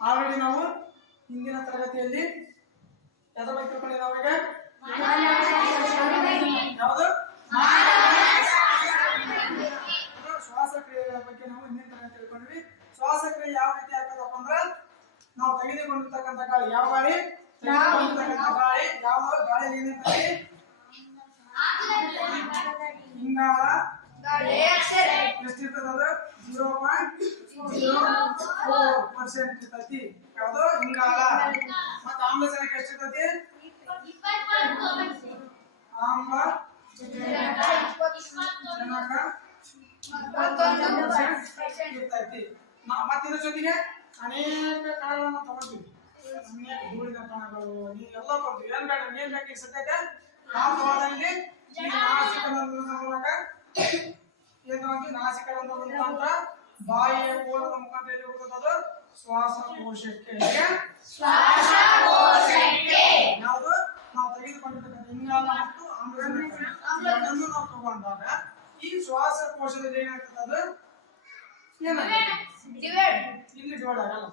Already ನಾವು ಹಿಂದಿನ ತರಗತಿಯಲ್ಲಿ ಯಾವ್ದ್ರ ಬಗ್ಗೆ ತಿಳ್ಕೊಂಡಿವಿ ನಾವು ಈಗ ಯಾವುದು? ಶ್ವಾಸಕ್ರಿಯೆಗಳ ಬಗ್ಗೆ ನಾವು ಹಿಂದಿನ ತರಗತಿ ತಿಳ್ಕೊಂಡ್ವಿ ಶ್ವಾಸಕ್ರಿಯೆ ಯಾವ ರೀತಿ ಆಗ್ತದಪ್ಪ ಅಂದ್ರ ನಾವು ತೆಗೆದುಕೊಂಡಿರ್ತಕ್ಕಂಥ ಗಾಳಿ ಯಾವ ಗಾಳಿ? ತೆಗೆದುಕೊಂಡಿರ್ತಕ್ಕಂಥ ಗಾಳಿ. ಯಾವ ಗಾಳಿ ಏನಿರ್ತದೆ? ಇಂಗಾಲ. ಎಷ್ಟಿರ್ತದ ಅದು? ಜೀರೋ ಯಾವುದು ಇಂಗಾಲ ಮತ್ತು ಆಮ್ಲಜನಕ ಎಷ್ಟಿರ್ತೈತಿ ಆಮ್ಲ ಜನಕ ಇರ್ತೈತಿ ಮತ್ತೆ ಜೊತೆಗೆ. ಅನೇಕ ಕಣಗಳನ್ನ ತಗೊಳ್ತೀವಿ ಅನೇಕ ಧೂಳಿನ ಕಣಗಳು ಎಲ್ಲ ತಗೊಳ್ತೀವಿ ಏನ್ ಬೇಡ ಏನ್ ಬೇಕು ಸದ್ಯಕ್ಕೆ ನಾವು ಏನ್ ತಗೊಂತೀವಿ ನಾಸಿಕರಂಧ್ರದ ಮುಖಾಂತರ ಬಾಯಿಯ ಕೋಲದ ಮುಖಾಂತರ ಎಲ್ಲಿ ಹೋಗ್ತದೆ ಅದು? ಶ್ವಾಸಕೋಶಕ್ಕೆ. ಹೇಗೆ? ಯಾವುದು? ನಾವು ತೆಗೆದುಕೊಂಡಿರ್ತಕ್ಕಂಥ ಇಂಗಾಲ ಮತ್ತು ಆಮ್ಲಜನಕ. ನಾವು ತಗೊಂಡಾಗ ಈ ಶ್ವಾಸಕೋಶದಲ್ಲಿ ಏನಾಗ್ತದೆ ಇಲ್ಲಿ ಡಿವೈಡ್ ಆಗಲ್ಲ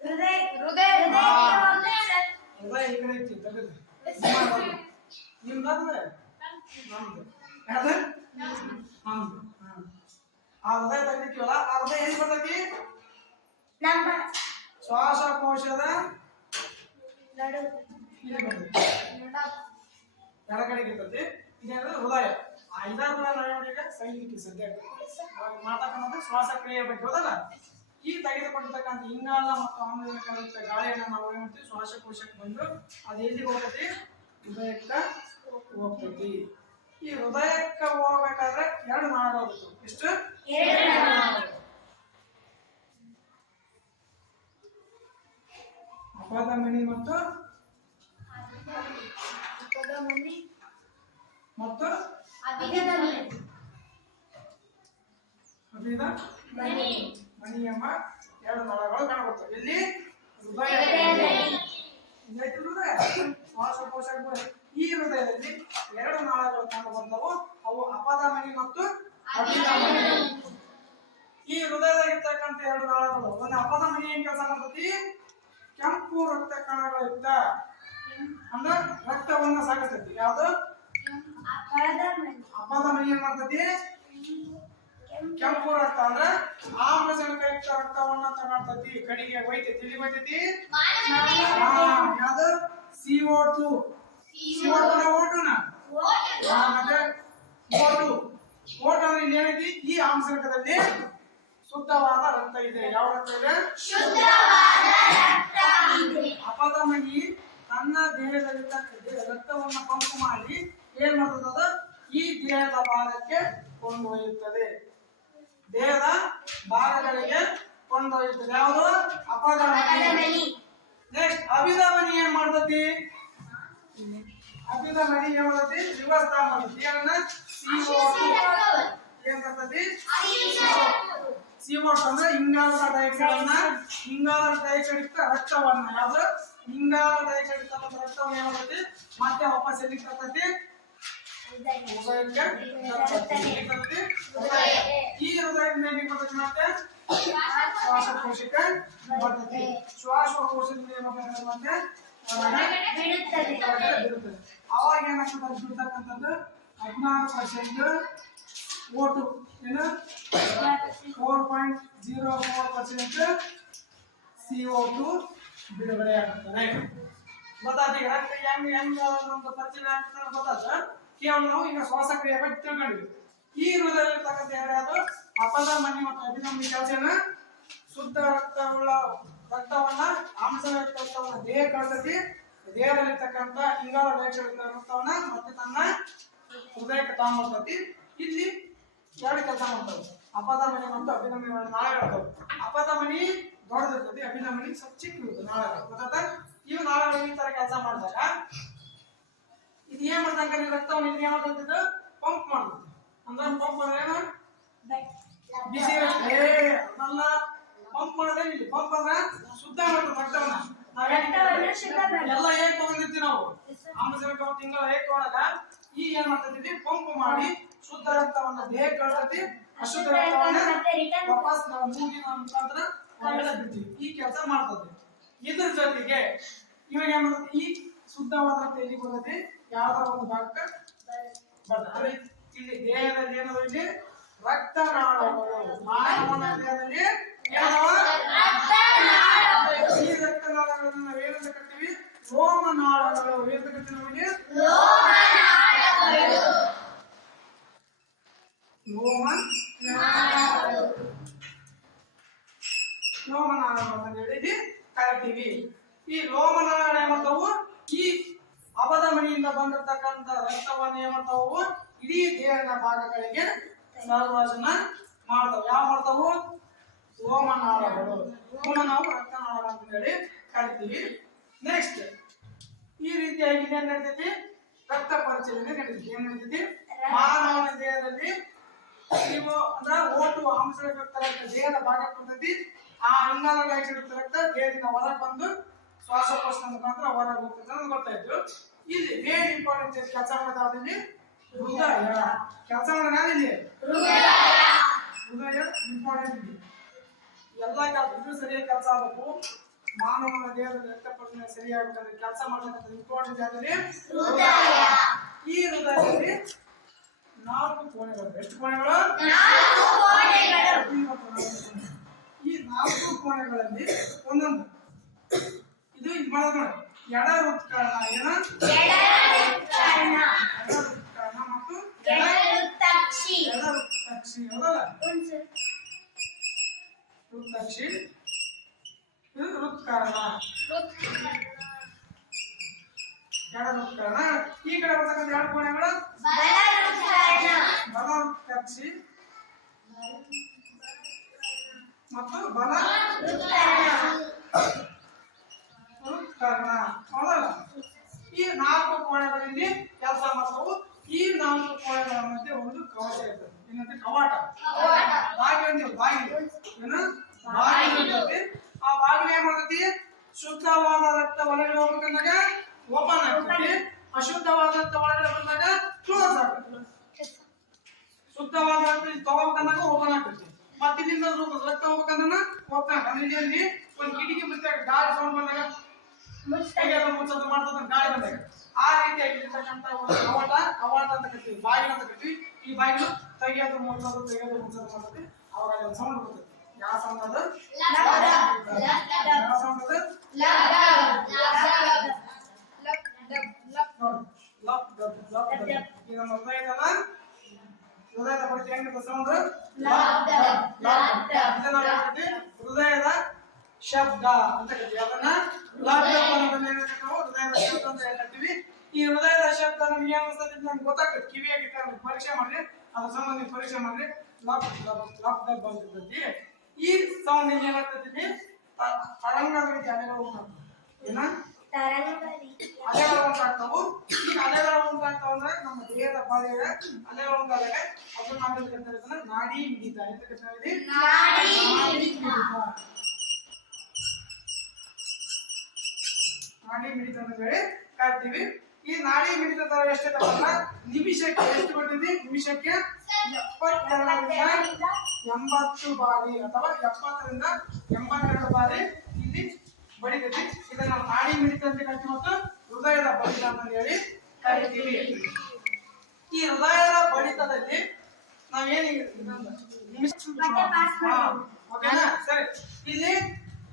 ಹೃದಯ ಹೃದಯ ಹೃದಯ. ತೆಗೆದು ನಮ್ದು ನಮ್ದು. ಆ ಹೃದಯ ತೆಗಿತೀವಲ್ಲ ಆ ಹೃದಯ ಎಲ್ಲಿ ಬರ್ತೈತಿ? ಶ್ವಾಸಕೋಶದ ಬರ್ತೈತಿ. ಎಡಗಡೆಗೆ ಇರ್ತೈತಿ. ಇದೇನಂದ್ರೆ ಹೃದಯ. ಆ ಐದಾರು ಈಗ ಸೈನಿಕ ಸದ್ಯ. ಮಾತಕ್ಕಂಥದ್ದು ಶ್ವಾಸಕ್ರಿಯೆ ಬಗ್ಗೆ ಹೌದಲ್ಲ? ಈ ತೆಗೆದುಕೊಂಡಿರ್ತಕ್ಕಂಥ ಇಂಗಾಲ ಮತ್ತು ಆಮ್ಲಜನಕ ಗಾಳಿಯನ್ನು ನಾವು ಏನ್ ಮಾಡ್ತೀವಿ? ಶ್ವಾಸಕೋಶಕ್ಕೆ ಬಂದು ಅದು ಎಲ್ಲಿಗೆ ಹೋಗ್ತೈತಿ? ಹೃದಯಕ್ಕೆ ಹೋಗ್ತೈತಿ. ಈ ಹೃದಯಕ್ಕೆ ಹೋಗ್ಬೇಕಾದ್ರೆ ಎರಡು ನಾಳಗಳು ಎಷ್ಟು? ಅಪಾದಮಣಿ ಮತ್ತು? ಮತ್ತು? ಅಭಿದ ಮಣಿ. ಎಂಬ ಎರಡು ನಳಗಳು ಕಾಣಬಹುದು ಇಲ್ಲಿ ಹೃದಯ. ಶ್ವಾಸಕೋಶ ಈ ಹೃದಯದಲ್ಲಿ ಎರಡು ನಾಳಗಳು ಕಂಡುಬಂದವು ಅವು ಅಪಧಮನಿ ಮತ್ತು ಈ ಈ ಹೃದಯದಾಗಿರ್ತಕ್ಕಂಥ ಎರಡು ನಾಳಗಳು ಒಂದು ಅಪಧಮನಿ ಏನ್ ಕೆಲಸ ಮಾಡ್ತತಿ? ಕೆಂಪು ರಕ್ತ ಕಣಗಳಿಂದ ಅಂದ್ರೆ ರಕ್ತವನ್ನ ಸಾಗಿಸ್ತೈತಿ. ಯಾವುದು? ಅಪಧಮನಿ ಏನ್ ಮಾಡ್ತತಿ? ಕೆಂಪು ರಕ್ತ ಅಂದ್ರೆ ಆಮ್ಲಜನಕಯುಕ್ತ ರಕ್ತವನ್ನ ತಗೊಳ್ತತಿ ಕಡಿಗೆ ಒಯ್ತೈತಿ ಇಲ್ಲಿ ಒಯ್ತೈತಿ ಯಾವುದು? ಸಿಒ ಟು ಸಿಒ ಟು ಓಟುನ ಮತ್ತೆ ಓಟು. ಓಟು ಅಂದ್ರೆ ಇಲ್ಲಿ ಏನೈತಿ ಈ ಆಮ್ಲಜನಕದಲ್ಲಿ ಶುದ್ಧವಾದ ರಕ್ತ ಇದೆ. ಯಾವ ರಕ್ತ ಇದೆ? ಶುದ್ಧವಾದ ರಕ್ತ ಅಪಧಮನಿ ತನ್ನ ದೇಹದಲ್ಲಿರ್ತಕ್ಕಂಥ ರಕ್ತವನ್ನ ಪಂಪ್ ಮಾಡಿ ಏನ್ ಮಾಡ್ತದ ಈ ದೇಹದ ಭಾಗಕ್ಕೆ ಕೊಂಡೊಯ್ಯುತ್ತದೆ ದೇಹದ ಭಾಗಗಳಿಗೆ ಕೊಂಡೊಯ್ಯುತ್ತದೆ ಯಾವುದು? ಅಪಧಮನಿ ನೆಕ್ಸ್ಟ್ ಅಭಿಧಮನಿ ಏನ್ ಮಾಡ್ತತಿ? ಅಭಿಧಮನಿ ಏನ್ ಮಾಡ್ತತಿ ರಿವರ್ಸ್ ಮಾಡ್ತತಿ ಏನನ್ನ CO2 ಏನ್ ಮಾಡ್ತತಿ CO2 ಅಂದ್ರೆ ಇಂಗಾಲದ ಡೈಆಕ್ಸೈಡ್ ಅನ್ನ ಇಂಗಾಲದ ಡೈಆಕ್ಸೈಡ್ ರಕ್ತವನ್ನ ಯಾವ್ದು? ಇಂಗಾಲದ ಡೈಆಕ್ಸೈಡ್ ರಕ್ತವನ್ನ ಏನ್ ಮತ್ತೆ ವಾಪಸ್ ಎಲ್ಲಿ ತರ್ತತಿ. ಈ ಹೃದಯದಿಂದ ಏನ್ ಬರ್ತತಿ ಮತ್ತೆ? ಶ್ವಾಸಕೋಶಕ್ಕೆ ಬರ್ತೈತಿ ಶ್ವಾಸಕೋಶದಿಂದ ಏನ್ ಮಾಡ್ತತಿ ಮತ್ತೆ? ಬಿಡುತ್ತದೆ. ಅವಾಗ ಏನಾಗ್ತದೆ ಬಿಡ್ತಕ್ಕಂಥದ್ದು ಹದಿನಾರು ಪರ್ಸೆಂಟ್ ಓಟು. ಏನು? Four point zero four percent C O two ಬಿಡುಗಡೆ ಆಗ್ತದೆ. ಗೊತ್ತಾಯ್ತು ಈಗ? ಹೆಂಗೆ ಹೆಂಗ್ ನಮ್ದು ಪರಿಚಯ ಆಗ್ತದೆ ಗೊತ್ತಾಯ್ತ? ಕೇವಲ ನಾವು ಈಗ ಶ್ವಾಸಕ್ರಿಯೆ ಬಗ್ಗೆ ತಿಳ್ಕೊಂಡ್ವಿ ಈ ಹೃದಯದಲ್ಲಿರ್ತಕ್ಕಂಥ ಅದು ಅಪದ ಮನೆ ಮತ್ತು ಅಭಿನಂದಿ ಕೆಲಸನ ಶುದ್ಧ ರಕ್ತವುಳ್ಳ ರಕ್ತವನ್ನ, ಆಮ್ಲಜನಕ ರಕ್ತವನ್ನ ದೇಹ ಕಳ್ತತಿ ದೇಹದಲ್ಲಿರ್ತಕ್ಕಂಥ ಇಂಗಾಲ ಡೈಆಕ್ಸೈಡ್ ರಕ್ತವನ್ನ ಮತ್ತೆ ತನ್ನ ಹೃದಯಕ್ಕೆ ತಾಮಿ ಇಲ್ಲಿ ಎರಡು ಕೆಲಸ ಮಾಡ್ತವೆ ಅಪಧಮನಿ ಮತ್ತು ಅಭಿನಮನಿ ನಾಳೆಗಳು ಅಪಧಮನಿ ದೊಡ್ಡದಿರ್ತದೆ ಅಭಿನಮನಿ ಸ್ವಲ್ಪ ಚಿಕ್ಕ ಇರುತ್ತೆ ನಾಳೆಗಳು ಗೊತ್ತಾತ ಇವು ನಾಳೆಗಳು ಈ ತರ ಕೆಲಸ ಮಾಡಿದಾಗ ಇದು ಏನ್ ಮಾಡ್ದಂಗ ರಕ್ತವನ್ನು ಇದು ಏನ್ ಮಾಡ್ತದೆ ಪಂಪ್ ಮಾಡ್ತದೆ ಅಂದ್ರೆ ಪಂಪ್ ಅಂದ್ರೆ ಏನು? ಬಿಸಿ ಪಂಪ್ ಮಾಡೋದೇ ಇಲ್ಲಿ ಪಂಪ್ ಅಂದ್ರೆ ಶುದ್ಧ ಮಾಡ್ತದೆ ರಕ್ತವನ್ನ. ನಾವೇನ್ ಎಲ್ಲ ಹೇಗ್ ತಗೊಂಡಿರ್ತೀವಿ ನಾವು? ಆಮ್ಲಜನಕ ಹೇಗ್ ತಗೊಂಡಾಗ ಈ ಏನ್ ಮಾಡ್ತಿದ್ವಿ? ಪಂಪ್ ಮಾಡಿ ಶುದ್ಧ ರಕ್ತವನ್ನ ದೇಹ ಕಳ್ತತಿ ಅಶುದ್ಧ ರಕ್ತವನ್ನ ವಾಪಸ್ ನಾವು ಮೂಗಿನ ಮುಖಾಂತರ ಹೊರಗಡೆ ಬಿಡ್ತೀವಿ. ಈ ಕೆಲಸ ಮಾಡ್ತದೆ ಇದ್ರ ಜೊತೆಗೆ ಇವಾಗ ಏನ್? ಈ ಶುದ್ಧವಾದ ರಕ್ತ ಎಲ್ಲಿ ಯಾವ ಯಾವ್ದಾರ ಒಂದು ಭಾಗಕ್ಕೆ ಬರ್ತದೆ. ಇಲ್ಲಿ ದೇಹದಲ್ಲಿ ಏನೋ ಇಲ್ಲಿ ರಕ್ತನಾಳಗಳು. ಮಾನವನ ದೇಹದಲ್ಲಿ ಈ ರಕ್ತನಾಳಗಳನ್ನು ನಾವು ಏನಂತ ಕರಿತೀವಿ ರೋಮನಾಳಗಳು ಏನಂತ ಕರಿತೀವಿ ಲೋಮನಾಳಗಳು ಅಂತ ಹೇಳಿ ಕರಿತೀವಿ ಈ ಲೋಮನಾಳ ಏಮಂತವು ಈ ಅಪಧಮನಿಯಿಂದ ಬಂದಿರತಕ್ಕಂತ ರಕ್ತವನ್ನು ಏಮಂತವು ಇಡೀ ದೇಹದ ಭಾಗಗಳಿಗೆ ಸರಬರಾಜನ್ನ ಮಾಡ್ತಾವ. ಯಾವ ಮಾಡ್ತಾವು? ಲೋಮನಾಳಗಳು ಇವನ್ನ ನಾವು ರಕ್ತನಾಳ ಅಂತ ಹೇಳಿ ಕರಿತೀವಿ. ನೆಕ್ಸ್ಟ್ ಈ ರೀತಿಯಾಗಿ ಏನ್ ನಡೀತೈತಿ ರಕ್ತ ಪರಿಚಲನೆ ನಡೀತೈತಿ ಏನ್ ನಡೀತೈತಿ ಮಾನವನ ದೇಹದಲ್ಲಿ ನೀವು ಅಂದ್ರೆ ಓಟು ಆಮ್ಲಜನಕ ರಕ್ತ ದೇಹದ ಭಾಗ ಕೊಡ್ತೈತಿ. ಆ ಅಂಗಾಂಗ ರಕ್ತ ದೇಹದಿಂದ ಹೊರಗೆ ಬಂದು ಶ್ವಾಸಕೋಶದ ಮುಖಾಂತರ ಹೊರಗೆ ಹೋಗ್ತದೆ ಅಂತ ಗೊತ್ತಾಯ್ತು. ಇಲ್ಲಿ ಮೇನ್ ಇಂಪಾರ್ಟೆಂಟ್ ಕೆಲಸ ಮಾಡೋದು ಇಲ್ಲಿ ಹೃದಯ. ಕೆಲಸ ಮಾಡೋದು ಇಲ್ಲಿ? ಹೃದಯ. ಇಂಪಾರ್ಟೆಂಟ್ ಇಲ್ಲಿ ಎಲ್ಲ ಕೆಲಸ ಇದು ಸರಿಯಾಗಿ ಕೆಲಸ ಆಗಬೇಕು. ಮಾನವನ ದೇಹದಲ್ಲಿ ರಕ್ತ ಸರಿಯಾಗಿ ಸರಿಯಾಗಬೇಕಂದ್ರೆ ಕೆಲಸ ಮಾಡ್ತಕ್ಕಂಥ ಇಂಪಾರ್ಟೆಂಟ್ ಈ ಹೃದಯದಲ್ಲಿ ನಾಲ್ಕು ಕೋಣೆಗಳು. ಎಷ್ಟು ಕೋಣೆಗಳು? ಈ ನಾಲ್ಕು ಕೋಣೆಗಳಲ್ಲಿ ಒಂದೊಂದು. ಇದು ಇದು ಮಾಡೋದು ನೋಡಿ. ಎಡ ಉತ್ಕರಣ ಏನ? ಎಡ ಹೃತ್ಕರ್ಣ. ಮತ್ತು ಎಡ ಎಡ ಹೃತ್ಕಕ್ಷಿ. ಹೌದಲ್ಲ? ಹೃತ್ಕಕ್ಷಿ ಇದು ಹೃತ್ಕರ್ಣ ಎಡ ಹೃತ್ಕರ್ಣ ಈ ಕಡೆ ಬರ್ತಕ್ಕಂಥ ಎರಡು ಕೋಣೆಗಳು ಬಲ ಹೃತ್ಕಕ್ಷಿ ಮತ್ತು ಬಲ ಹೃತ್ಕರ್ಣ ಹೌದಲ್ಲ ಈ ನಾಲ್ಕು ಕೋಣೆಗಳಲ್ಲಿ ಕೆಲಸ ಮಾಡ್ತಾವು ಈ ನಾಲ್ಕು ಕೋಣೆಗಳ ಮಧ್ಯೆ ಒಂದು ಕವಚ ಇರ್ತದೆ ಏನಂತೆ ಕವಾಟ. ಬಾಗಿಲು ಅಂತೀವಿ ಬಾಗಿಲು. ಏನು? ಬಾಗಿಲು. ಆ ಬಾಗಿಲು ಏನ್ ಮಾಡ್ತೈತಿ? ಶುದ್ಧವಾದ ರಕ್ತ ಒಳಗಡೆ ಹೋಗ್ಬೇಕಂದಾಗ ಓಪನ್ ಆಗ್ತೈತಿ. ಅಶುದ್ಧವಾದ ರಕ್ತ ಒಳಗಡೆ ಬಂದಾಗ ಕ್ಲೋಸ್ ಆಗ್ತದೆ ಶುದ್ಧವಾದ ರಕ್ತ ತಗೋಬೇಕಂದಾಗ ಓಪನ್ ಆಗ್ತೈತಿ. ಮತ್ತೆ ಇಲ್ಲಿಂದ ರಕ್ತ ಹೋಗ್ಬೇಕಂದ್ರೆ ಓಪನ್ ಆಗ್ತದೆ. ಇಲ್ಲಿ ಒಂದು ಕಿಟಕಿ ಮುಚ್ಚಾಗ ಗಾಳಿ ಸೌಂಡ್ ಬಂದಾಗ ತೆಗೆಯೋದು ಮುಚ್ಚೋದು ಮಾಡ್ತದ ಗಾಳಿ ಬಂದಾಗ. ಆ ರೀತಿಯಾಗಿ ಇರ್ತಕ್ಕಂಥ ಒಂದು ಕವಾಟ ಕವಾಟ ಅಂತ ಕರಿತೀವಿ ಬಾಗಿಲು ಅಂತ ಕರಿತೀವಿ. ಈ ಬಾಗಿಲು ತೆಗೆಯೋದು ಮುಚ್ಚೋದು ತೆಗೆಯೋದು ಮುಚ್ಚೋದು ಮಾಡ್ತದೆ ಅವಾಗ ಒಂದು ಸೌಂಡ್ ಬರ್ತದೆ ಯಾವ ಸೌಂಡ್ ಅದು ಯಾವ ಸೌಂಡ್ ಅದು ನೋಡಿ ಲಪ್ ಡಬ್ ಲಪ್ ಡಬ್ ಈಗ ನಮ್ಮ ಹೃದಯ ಇದಲ್ಲ ಹೃದಯದ ಬಡಿತ ಹೆಂಗಿರ್ತದೆ ಸೌಂಡ್ ಹೃದಯದ ಶಬ್ದ ಅಂತ ಕರಿತೀವಿ ಅದನ್ನ ಲಬ್ ಡಬ್ ಅನ್ನೋದನ್ನ ಏನಂತ ನಾವು ಹೃದಯದ ಶಬ್ದ ಅಂತ ಹೇಳ್ತೀವಿ ಈ ಹೃದಯದ ಶಬ್ದ ನಮ್ಗೆ ಏನ್ ಅನ್ಸ್ತದೆ ನಮ್ಗೆ ಗೊತ್ತಾಗ್ತದೆ. ಕಿವಿಯಾಗಿಟ್ಟ ನಮ್ಗೆ ಪರೀಕ್ಷೆ ಮಾಡ್ರಿ ಅದ್ರ ಸಂಬಂಧ ಪರೀಕ್ಷೆ ಮಾಡ್ರಿ. ಲಬ್ ಲಾಕ್ ಲಬ್ ಬಂದಿರ್ತೈತಿ. ಈ ಸೌಂಡ್ ಇಲ್ಲಿ? ಏನಾಗ್ತೈತಿ ತರಂಗದ ರೀತಿ ಅಲೆಗಳು ಏನ? ಅಲೆಗಳು ಉಂಟಾಗ್ತಾವು ಈ ಅಲೆಗಳು ಉಂಟಾಗ್ತಾವ ಅಂದ್ರೆ ನಮ್ಮ ದೇಹದ ಬಾಳಿಗೆ ಅಲೆಗಳು ಉಂಟಾದಾಗ ಏನ್ ಕರಿತೀವಿ ನಾಡಿ ಮಿಡಿತ ಎಂತ ಕರಿತೀವಿ ನಾಡಿ ಮಿಡಿತ ನಾಡಿ ಮಿಡಿತ ಅಂತ ಹೇಳಿ ಕರಿತೀವಿ. ಈ ನಾಡಿ ಮಿಡಿತ ದರ ಅಂದ್ರೆ ನಿಮಿಷಕ್ಕೆ ಎಷ್ಟು ಬರ್ತೈತಿ ನಿಮಿಷಕ್ಕೆ ಎಪ್ಪತ್ತೆರಡರಿಂದ ಎಂಬತ್ತು ಬಾರಿ ಅಥವಾ ಎಪ್ಪತ್ತರಿಂದ ಎಂಬತ್ತೆರಡು ಬಾರಿ ಇಲ್ಲಿ ಬಡಿತೈತಿ ಇದನ್ನ ನಾಡಿ ಮಿಡಿತ ಅಂತ ಕರಿತೀವಿ ಮತ್ತು ಹೃದಯದ ಬಡಿತ ಅಂತ ಹೇಳಿ ಕರಿತೀವಿ. ಈ ಹೃದಯದ ಬಡಿತದಲ್ಲಿ ನಾವೇನು ನಿಮಿಷ ಸರಿ. ಇಲ್ಲಿ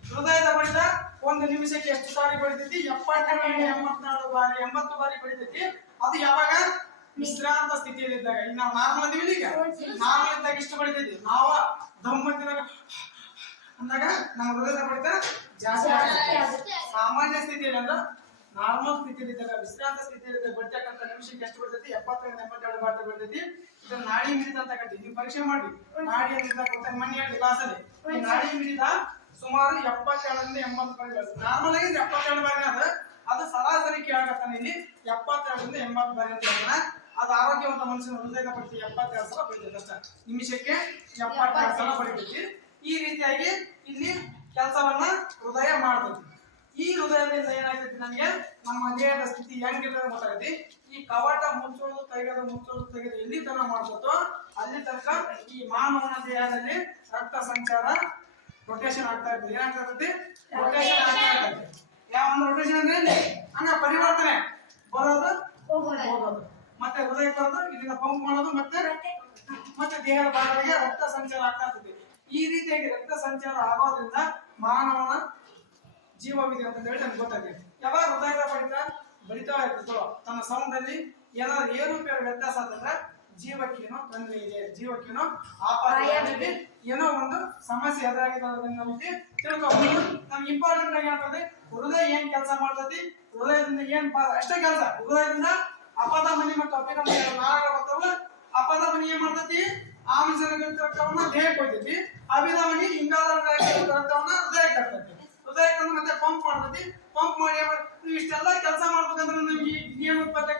ಹೃದಯದ ಬಡಿತ ಒಂದು ನಿಮಿಷಕ್ಕೆ ಎಷ್ಟು ಬಾರಿ ಬಡಿತೈತಿ ಎಪ್ಪತ್ತೆರಡು ಎಂಬತ್ನಾಲ್ಕು ಬಾರಿ ಎಂಬತ್ತು ಬಾರಿ ಬಡಿತೈತಿ ಅದು ಯಾವಾಗ? ವಿಶ್ರಾಂತ ಸ್ಥಿತಿಯಲ್ಲಿ ಇದ್ದಾಗ ಈಗ ನಾವು ನಾರ್ಮಲ್ ಅದೀವಿ ಈಗ. ನಾರ್ಮಲ್ ಇದ್ದಾಗ ಇಷ್ಟು ಬಡಿತೈತಿ ನಾವ ದಮ್ ಅಂತಿದಾಗ ಅಂದಾಗ ನಮ್ಮ ಹೃದಯ ಬಡಿತ ಜಾಸ್ತಿ. ಸಾಮಾನ್ಯ ಸ್ಥಿತಿಯಲ್ಲಿ ಅಂದ್ರೆ ನಾರ್ಮಲ್ ಸ್ಥಿತಿಯಲ್ಲಿ ಇದ್ದಾಗ ವಿಶ್ರಾಂತ ಸ್ಥಿತಿಯಲ್ಲಿ ಇದ್ದಾಗ ಬಡಿತಕ್ಕಂಥ ನಿಮಿಷಕ್ಕೆ ಎಷ್ಟು ಬರ್ತೈತಿ ಎಪ್ಪತ್ತರಿಂದ ಎಂಬತ್ತೆರಡು ಬಾರಿ ಬರ್ತೈತಿ ಇದನ್ನ ನಾಡಿ ಮಿಡಿತ ಅಂತ ಕರಿತೀವಿ. ನೀವು ಪರೀಕ್ಷೆ ಮಾಡಿ. ನಾಡಿ ಅಂತ ಗೊತ್ತಾಗ ಮನೆ ಹೇಳಿ ಕ್ಲಾಸಲ್ಲಿ ನಾಡಿ ಮಿಡಿತ ಸುಮಾರು ಎಪ್ಪತ್ತೆರಡರಿಂದ ಎಂಬತ್ತು ಬಾರಿ ಬರ್ತದೆ. ನಾರ್ಮಲ್ ಆಗಿ ಎಪ್ಪತ್ತೆರಡು ಬಾರಿ ಅದ. ಅದು ಸರಾಸರಿ ಕೇಳಕತ್ತಾನೆ ಇಲ್ಲಿ ಎಪ್ಪತ್ತೆರಡರಿಂದ ಎಂಬತ್ತು ಬಾರಿ ಅಂತ ಹೇಳೋಣ ಅದು ಆರೋಗ್ಯವಂತ ಮನುಷ್ಯನ ಹೃದಯದ ಬಡಿತ ಎಪ್ಪತ್ತೆರಡು ಸಲ ಬಡಿತೈತೆ ಅಷ್ಟೇ. ನಿಮಿಷಕ್ಕೆ ಎಪ್ಪತ್ತೆರಡು ಸಲ ಬಡಿತೈತಿ ಈ ರೀತಿಯಾಗಿ ಇಲ್ಲಿ ಕೆಲಸವನ್ನ ಹೃದಯ ಮಾಡ್ತೈತಿ ಈ ಹೃದಯದಿಂದ ಏನಾಗ್ತೈತಿ ನಮಗೆ ನಮ್ಮ ದೇಹದ ಸ್ಥಿತಿ ಹೆಂಗಿರ್ತದೆ ಗೊತ್ತಾಗೈತಿ ಈ ಕವಾಟ ಮುಚ್ಚೋದು ತೆಗೆದು ಮುಚ್ಚೋದು, ತೆಗೆದು ಎಲ್ಲಿ ತನಕ ಮಾಡ್ಬೋದು ಅಲ್ಲಿ ತನಕ ಈ ಮಾನವನ ದೇಹದಲ್ಲಿ ರಕ್ತ ಸಂಚಾರ ರೊಟೇಷನ್ ಆಗ್ತಾ ಇರ್ತದೆ. ಏನಾಗ್ತಾ ಇರ್ತದೆ ರೊಟೇಷನ್ ಆಗ್ತಾ ಇರ್ತದೆ. ಯಾವ ಒಂದು ರೊಟೇಷನ್ ಅಂದ್ರೆ ಅಣ್ಣ ಹಂಗ ಪರಿವರ್ತನೆ. ಬರೋದು? ಹೋಗೋದು. ಮತ್ತೆ ಹೃದಯ ಬರೋದು? ಇಲ್ಲಿಂದ ಪಂಪ್ ಮಾಡೋದು? ಮತ್ತೆ ಮತ್ತೆ? ದೇಹದ ಭಾಗಗಳಿಗೆ ರಕ್ತ ಸಂಚಾರ ಆಗ್ತಾ ಇರ್ತದೆ. ಈ ರೀತಿಯಾಗಿ ರಕ್ತ ಸಂಚಾರ ಆಗೋದ್ರಿಂದ ಮಾನವನ ಜೀವವಿದೆ ಅಂತ ಹೇಳಿ ನನ್ಗೆ ಗೊತ್ತಾಗಿದೆ. ಯಾವಾಗ ಹೃದಯದ ಬಡಿತ ಬಡಿತಾ ಇರ್ತದೋ ತನ್ನ ಸೌಂಡ್ ಅಲ್ಲಿ ಏನಾದ್ರು ಏರುಪೇರು ವ್ಯತ್ಯಾಸ ಆದ್ರೆ ಜೀವಕ್ಕೇನೋ ತೊಂದರೆ ಇದೆ. ಜೀವಕ್ಕೇನೋ ಆಪಾದ ಇದೆ. ಏನೋ ಒಂದು ಸಮಸ್ಯೆ ಎದುರಾಗಿದೆ ಅನ್ನೋದನ್ನ ನಮಗೆ ತಿಳ್ಕೊಬಹುದು ನಮ್ಗೆ ಇಂಪಾರ್ಟೆಂಟ್ ಆಗಿ ಹೇಳ್ತದೆ ಹೃದಯ ಏನ್ ಕೆಲಸ ಮಾಡ್ತತಿ? ಹೃದಯದಿಂದ ಏನ್ ಅಷ್ಟೇ ಕೆಲಸ. ಹೃದಯದಿಂದ ಅಪದ ಮನಿ ಮತ್ತು ಅಪಿನ ಮನಿ ಬರ್ತಾವ. ಅಪದ ಮನಿ ಏನ್ ಮಾಡ್ತತಿ? ಆಮ್ಲಜನಕ ರಕ್ತವನ್ನ ದೇಹಕ್ಕೆ ಹೋಗ್ತೈತಿ ಅಭಿದ ಮನಿ ಇಂಗಾಲ ರಕ್ತವನ್ನ ಹೃದಯಕ್ಕೆ ಹಾಕ್ತೈತಿ ಹೃದಯಕ್ಕೆ ಅಂದ್ರೆ ಮತ್ತೆ ಪಂಪ್ ಮಾಡ್ತೈತಿ. ಪಂಪ್ ಮಾಡಿ ನೀವು ಇಷ್ಟೆಲ್ಲ ಕೆಲಸ ಮಾಡ್ಬೇಕಂದ್ರೆ ನಿಮ್ಗೆ ಏನು ಉತ್ಪತ್ತಿ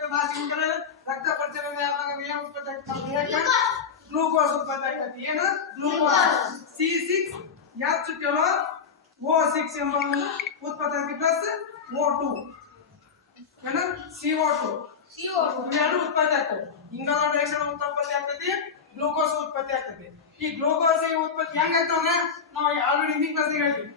ರಕ್ತ ಪರಿಚಲನೆ ಆದಾಗ ಏನ್ ಉತ್ಪತ್ತಿ ಗ್ಲೂಕೋಸ್. ಉತ್ಪತ್ತಿ ಆಗ್ತದೆ ಏನು? ಗ್ಲೂಕೋಸ್. ಸಿ ಸಿಕ್ಸ್ ಎಚ್ ಕೆಲೋ ಓ ಸಿಕ್ಸ್ ಎಂಬ ಉತ್ಪತ್ತಿ ಪ್ಲಸ್ ಓ ಟು ಏನು? ಸಿ ಓ ಟು ಇವೆರಡು ಉತ್ಪತ್ತಿ ಆಗ್ತದೆ. ಇಂಗಾಲ ಡೈಆಕ್ಸೈಡ್ ಉತ್ಪತ್ತಿ ಆಗ್ತದೆ. ಗ್ಲೂಕೋಸ್ ಉತ್ಪತ್ತಿ ಆಗ್ತದೆ. ಈ ಗ್ಲೂಕೋಸ್ ಉತ್ಪತ್ತಿ ಹೆಂಗ್ ಅಂದ್ರೆ ನಾವು ಆಲ್ರೆಡಿ ಹಿಂದಿನ ಕ್ಲಾಸ್ ಹೇಳಿದ್ವಿ.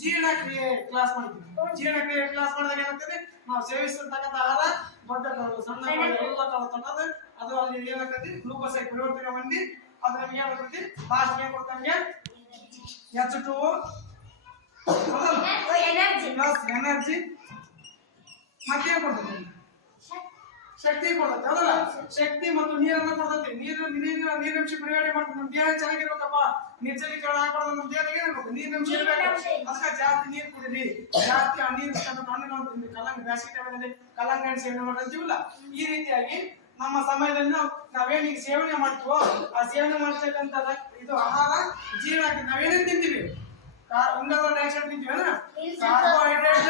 ಜೀರ್ಣಕ್ರಿಯೆ ಕ್ಲಾಸ್ ಮಾಡಿದ್ವಿ. ಜೀರ್ಣಕ್ರಿಯೆ ಕ್ಲಾಸ್ ಮಾಡಿದಾಗ ಏನಾಗ್ತದೆ? ನಾವು ಸೇವಿಸಿರ್ತಕ್ಕಂಥ ಆಹಾರ ದೊಡ್ಡ ಸಣ್ಣ ತನ್ನದು ಅದು? ಅಲ್ಲಿ ಏನಾಗ್ತೈತಿ? ಗ್ಲೂಕೋಸ್ ಆಗಿ ಪರಿವರ್ತನೆ ಹೊಂದಿ ಅದು ನಮ್ಗೆ ಏನಾಗ್ತೈತಿ? ಲಾಸ್ಟ್ ಏನ್ ಕೊಡ್ತಂಗೆ ಎಚ್ ಟು ಪ್ಲಸ್ ಎನರ್ಜಿ ಮತ್ತೇನ್ ಕೊಡ್ತೈತಿ ಶಕ್ತಿ ಕೊಡತ್ತೆ ಹೌದಲ್ಲ? ಶಕ್ತಿ ಮತ್ತು ನೀರನ್ನ ಕೊಡ್ತೈತಿ. ನೀರು ನೀರಿನ ನೀರಿನಂಶ ಬಿಡುಗಡೆ ಮಾಡ್ತದೆ. ನಮ್ಮ ದೇಹ ಚೆನ್ನಾಗಿರ್ಬೇಕಪ್ಪ ನಿರ್ಜಲೀಕರಣ ಆಗ್ಬಾರ್ದು ನಮ್ಮ ದೇಹದಾಗ ಏನಿರ್ಬೇಕು ನೀರಿನಂಶ ಇರ್ಬೇಕು. ಅದಕ್ಕೆ ಜಾಸ್ತಿ ನೀರು ಕುಡಿರಿ. ಜಾಸ್ತಿ ಆ ನೀರು ತಂದು ಹಣ್ಣುಗಳು ತಿನ್ರಿ. ಕಲ್ಲಂಗ ಬೇಸಿಗೆ ಟೈಮಲ್ಲಿ ಕಲ್ಲಂಗಡಿ ಸೇವನೆ ಮಾಡ್ತೀವಲ್ಲ ಈ ರೀತಿಯಾಗಿ ನಮ್ಮ ಸಮಯದಲ್ಲಿ ನಾವು ನಾವೇನು ಈಗ ಸೇವನೆ ಮಾಡ್ತೀವೋ ಆ ಸೇವನೆ ಮಾಡ್ತಕ್ಕಂಥ ಇದು ಆಹಾರ ಜೀರ್ಣ ನಾವೇನೇ ನಾವೇನೇನ್ ತಿಂತೀವಿ. ಕಾ- ಇಂಗಾಲ ತಿಂತೀವಿ ಕಾರ್ಬೋಹೈಡ್ರೇಟ್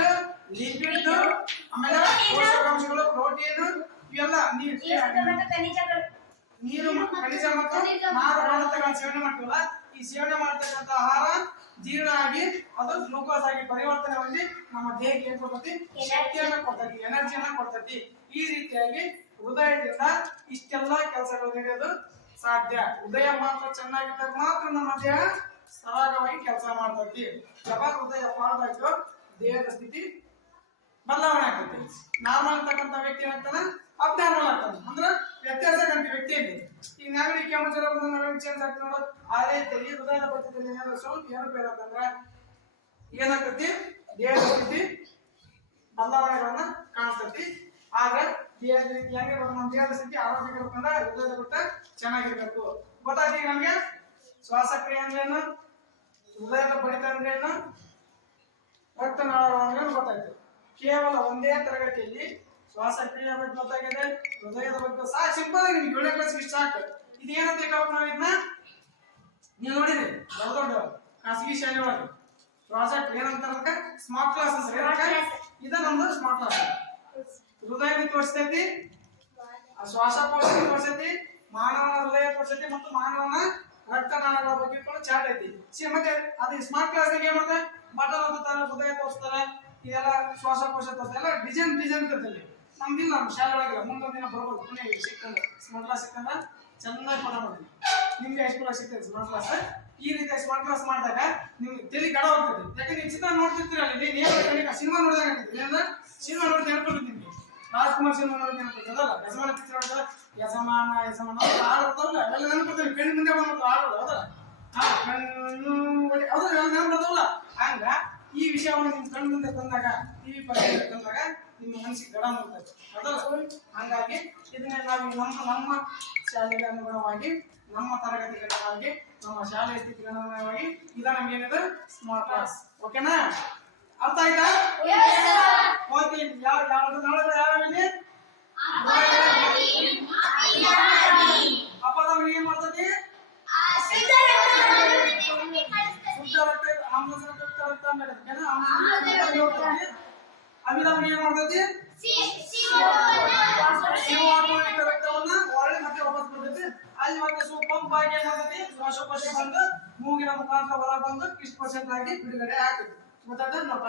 ಲಿಪಿಡ್ ಆಮೇಲೆ ಪೋಷಕಾಂಶಗಳು ಪ್ರೋಟೀನ್ ಇವೆಲ್ಲ ನೀರು ನೀರು ಮತ್ತು ಖನಿಜ ಮತ್ತು ನಾರು ಪದಾರ್ಥಗಳ ಸೇವನೆ ಮಾಡ್ತೀವಲ್ಲ ಈ ಸೇವನೆ ಮಾಡ್ತಕ್ಕಂಥ ಆಹಾರ ಜೀರ್ಣ ಆಗಿ ಅದು ಗ್ಲೂಕೋಸ್ ಆಗಿ ಪರಿವರ್ತನೆ ಹೊಂದಿ ನಮ್ಮ ದೇಹಕ್ಕೆ ಏನ್ ಕೊಡ್ತೈತಿ? ಶಕ್ತಿಯನ್ನ ಕೊಡ್ತೈತಿ ಎನರ್ಜಿಯನ್ನ ಕೊಡ್ತತಿ. ಈ ರೀತಿಯಾಗಿ ಹೃದಯದಿಂದ ಇಷ್ಟೆಲ್ಲಾ ಕೆಲಸಗಳು ನಡೆಯೋದು ಸಾಧ್ಯ. ಹೃದಯ ಮಾತ್ರ ಚೆನ್ನಾಗಿದ್ದಾಗ ಮಾತ್ರ ನಮ್ಮ ದೇಹ ಸರಾಗವಾಗಿ ಕೆಲಸ ಮಾಡ್ತೈತಿ. ಯಾವಾಗ ಹೃದಯ ಫಾಲ್ಟ್ ಆಯ್ತು ದೇಹದ ಸ್ಥಿತಿ ಬದಲಾವಣೆ ಆಗ್ತೈತಿ. ನಾರ್ಮಲ್ ಇರ್ತಕ್ಕಂಥ ವ್ಯಕ್ತಿ ಏನಾಗ್ತಾನ ಅಬ್ನಾರ್ಮಲ್ ಮಾಡ್ತಾನೆ. ಅಂದ್ರೆ ವ್ಯತ್ಯಾಸ ಕಾಣ್ತೀವಿ, ವ್ಯಕ್ತಿಯಲ್ಲಿ. ಈ ನಾಗರಿಕ ಕೆಮ್ಮು ಜ್ವರ ಬಂದ ನಾವೇನು ಚೇಂಜ್ ಆಗ್ತದೆ ನೋಡು. ಅದೇ ರೀತಿ ಹೃದಯದ ಬರ್ತದಲ್ಲಿ ಏನಾದ್ರು ಸ್ವಲ್ಪ ಏನು ಅಂತಂದ್ರೆ ಏನಾಗ್ತೈತಿ? ದೇಹದ ಸ್ಥಿತಿ ಬದಲಾವಣೆಗಳನ್ನ ಕಾಣಿಸ್ತತಿ. ಆದ್ರೆ ದೇಹದ ರೀತಿ ಹೆಂಗೆ ನಮ್ಮ ದೇಹದ ಸ್ಥಿತಿ ಆರೋಗ್ಯಕರಬೇಕಂದ್ರೆ ಹೃದಯದ ಬಿಟ್ಟ ಚೆನ್ನಾಗಿರ್ಬೇಕು. ಗೊತ್ತಾಯ್ತು ಈಗ ನಮ್ಗೆ? ಶ್ವಾಸಕ್ರಿಯೆ ಅಂದ್ರೇನು? ಹೃದಯದ ಬಡಿತ ಅಂದ್ರೇನು? ರಕ್ತನಾಳಗಳು ಅಂದ್ರೇನು ಗೊತ್ತಾಯ್ತು? ಕೇವಲ ಒಂದೇ ತರಗತಿಯಲ್ಲಿ ಶ್ವಾಸಕ್ರಿಯೆ ಬಗ್ಗೆ ಗೊತ್ತಾಗಿದೆ ಹೃದಯದ ಬಗ್ಗೆ ಸಾ ಸಿಂಪಲ್ ಆಗಿ ನಿಮ್ಗೆ ಏಳನೇ ಕ್ಲಾಸ್ ಇಷ್ಟ ಸಾಕು ಇದು ಏನಂತ ಹೇಳ್ಬೇಕು ನಾವು ಇದನ್ನ? ನೀವು ನೋಡಿರಿ ದೊಡ್ಡ ದೊಡ್ಡ ಖಾಸಗಿ ಶಾಲೆ ಒಳಗೆ ಪ್ರಾಜೆಕ್ಟ್ ಏನಂತಾರ ಸ್ಮಾರ್ಟ್ ಕ್ಲಾಸ್ ಅಂತ ಏನಕ್ಕ ಇದ ನಮ್ದು ಸ್ಮಾರ್ಟ್ ಕ್ಲಾಸ್ ಹೃದಯ ತೋರಿಸ್ತೈತಿ ಆ ಶ್ವಾಸಕೋಶ ತೋರಿಸೈತಿ ಮಾನವನ ಹೃದಯ ತೋರಿಸ್ತೈತಿ ಮತ್ತು ಮಾನವನ ರಕ್ತನಾಳಗಳ ಬಗ್ಗೆ ಕೂಡ ಚಾಟ್ ಐತಿ. ಸಿ ಮತ್ತೆ ಅದು ಸ್ಮಾರ್ಟ್ ಕ್ಲಾಸ್ ಏನ್ ಮಾಡ್ತಾರೆ? ಬಟನ್ ಅಂತ ಹೃದಯ ತೋರಿಸ್ತಾರೆ ಇದೆಲ್ಲ ಶ್ವಾಸಕೋಶ ತೋರಿಸ್ತಾರೆ. ಎಲ್ಲ ಡಿಸೈನ್ ಡಿಸೈನ್ ಇರ್ತೈತಿ ನಮ್ದಿಲ್ಲ ನಮ್ಮ ಶಾಲೆ ಒಳಗಿಲ್ಲ ಮುಂದೊಂದು ದಿನ ಬರ್ಬೋದು. ಪುಣೆ ಸಿಕ್ಕಂದ್ರೆ ಸ್ಮಾರ್ಟ್ ಕ್ಲಾಸ್ ಸಿಕ್ಕಂದ್ರೆ ಚೆನ್ನಾಗಿ ಪಾಠ ಮಾಡ್ತೀವಿ ನಿಮ್ಗೆ ಹೈಸ್ಕೂಲ್ ಸಿಗ್ತದೆ ಸ್ಮಾರ್ಟ್ ಕ್ಲಾಸ್ ಈ ರೀತಿ ಸ್ಮಾರ್ಟ್ ಕ್ಲಾಸ್ ಮಾಡಿದಾಗ ನಿಮ್ಗೆ ತಲೆ ಗಡ ಹೋಗ್ತದೆ. ಯಾಕೆ ನೀವು ಚಿತ್ರ ನೋಡ್ತಿರ್ತೀರ ಅಲ್ಲಿ ನೀವು ಸಿನಿಮಾ ನೋಡಿದಾಗ ಆಗ್ತದೆ ಸಿನಿಮಾ ನೋಡಿ ನೆನಪಿರ್ತದೆ ನಿಮ್ಗೆ. ರಾಜ್ಕುಮಾರ್ ಸಿನಿಮಾ ನೋಡಿ ನೆನಪಿರ್ತದಲ್ಲ ಯಜಮಾನ ಪಿಕ್ಚರ್ ನೋಡಿದ್ರೆ ಯಜಮಾನ ಯಜಮಾನ ಹಾಡ್ತಾರಲ್ಲ ಅವೆಲ್ಲ ನೆನಪಿರ್ತದೆ ಕಣ್ಣು ಮುಂದೆ ಬಂದ್ಬಿಟ್ಟು ಹಾಡೋದು ಹೌದಲ್ಲ ಹಾ ಕಣ್ಣು ಹೌದಲ್ಲ ಎಲ್ಲ ನೆನಪಿರ್ತಾವಲ್ಲ ಹಂಗ ಈ ವಿಷಯವನ್ನು ನಿಮ್ಮ ಕಣ್ಣು ಮುಂದೆ ತಂದಾಗ ಟಿವಿ ಪಕ್ಷ ತಂದಾಗ ನಿಮ್ಮ ಮನಸ್ಸಿಗೆ ಗಡ ಮೂಡ್ತದೆ ಹಾಗಾಗಿ ಇದನ್ನ ನಾವು ನಮ್ಮ ನಮ್ಮ ಶಾಲೆಗೆ ಅನುಗುಣವಾಗಿ, ನಮ್ಮ ತರಗತಿಗೆ ಅನುಗುಣವಾಗಿ, ನಮ್ಮ ಶಾಲೆಯ ಸ್ಥಿತಿಗೆ ಅನುಗುಣವಾಗಿ ಇದ ನಮ್ಗೇನಿದೆ ಸ್ಮಾರ್ಟ್ ಕ್ಲಾಸ್ ಓಕೆನಾ ಅರ್ಥ ಆಯ್ತಾ? ಅಮಿಲ ಏನ್ ರಕ್ತವನ್ನ ಹೊರಳಿ ಮತ್ತೆ ವಾಪಸ್ ಬರ್ತೈತಿ. ಅಲ್ಲಿ ಮತ್ತೆ ಸು ಪಂಪ್ ಆಗಿ ಏನ್ ಮಾಡ್ತೈತಿ? ಶ್ವಾಸಕೋಶ ಬಂದು ಮೂಗಿನ ಮುಖಾಂತರ ಹೊರ ಬಂದು ಇಷ್ಟು ಪರ್ಸೆಂಟ್ ಆಗಿ ಬಿಡುಗಡೆ ಆಗ್ತೈತಿ. ಗೊತ್ತಾಯ್ತಾ ನಾವು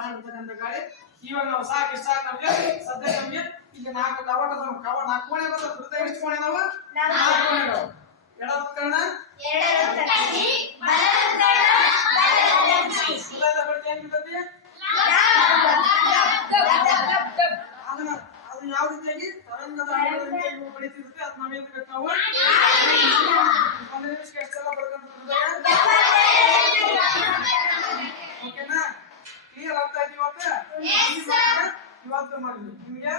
ಗಾಳಿ. ಇವಾಗ ನಾವು ಸಾಕು ಇಷ್ಟ ಸಾಕು ನಮ್ಗೆ. ಸದ್ಯ ನಮ್ಗೆ ಈಗ ನಾಲ್ಕು ಕವಟ ಅದಾವ. ಕವ ನಾಲ್ಕು ಕೋಣೆ ಬರ್ತದೆ ಹೃದಯ ಎಷ್ಟು ಕೋಣೆ ಅದಾವ? ನಾಲ್ಕು. ಕೋಣೆ ಅದಾವ. ಎಡ ಉತ್ಕರಣ ಸುಧಾರಿತ ಏನ್ ಏನಿರ್ತದೆ ಅದನ್ನ ಅದು ಯಾವ ರೀತಿಯಾಗಿ ತರಂಗದ ಬಡಿತಿರುತ್ತೆ ಅದು ನಾವೇನ್ ನಾವು ಒಂದು ಬರ್ಕೊಂಡು ಓಕೆನಾ ಕ್ಲಿಯರ್ ಆಗ್ತಾ ಇದೆ ಇವತ್ತು ಇವತ್ತು ಮಾಡಿದ್ವಿ ನಿಮಗೆ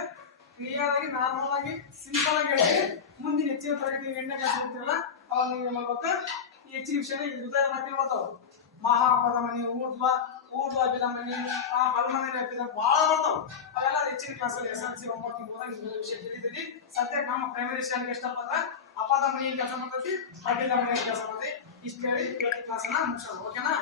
ಕ್ಲಿಯರ್ ಆಗಿ ನಾರ್ಮಲ್ ಆಗಿ ಸಿಂಪಲ್ ಆಗಿ ಹೇಳಿ ಮುಂದಿನ ಹೆಚ್ಚಿನ ತರಗತಿ ಎಣ್ಣೆ ಕ್ಲಾಸ್ ಇರ್ತಿರಲ್ಲ ಅವಾಗ ನೀವು ಮಾಡ್ಬೇಕು ಹೆಚ್ಚಿನ ವಿಷಯ ಬರ್ತಾವ ಮಹಾಪದ ಮನೆ ಊರ್ಧ್ವ ಹಾಕಿದ ಮನಿ, ಆ ಬಲಮನೆ ಹಾಕಿದ ಬಹಳ ಬರ್ತಾವ ಅವೆಲ್ಲ ಹೆಚ್ಚಿನ ಕ್ಲಾಸಲ್ಲಿ ಎಸ್ ಎಲ್ ಸಿ ಒಂಬತ್ತು ಹೋದಾಗ ವಿಷಯ ತಿಳಿದಿದ್ದೀನಿ. ಸದ್ಯಕ್ಕೆ ನಮ್ಮ ಪ್ರೈಮರಿ ಶಾಲೆಗೆ ಎಷ್ಟಪ್ಪ ಅಂದ್ರೆ ಅಪ್ಪಾದ ಮನಿ ಕೆಲಸ ಮಾಡ್ತೈತಿ ಅಡ್ಡಿದ ಮನೆ ಕೆಲಸ ಮಾಡ್ತೈತಿ. ಇಷ್ಟು ಹೇಳಿ ಇವತ್ತಿನ ಕ್ಲಾಸ್ನ ಮುಗಿಸೋದು. ಓಕೆನಾ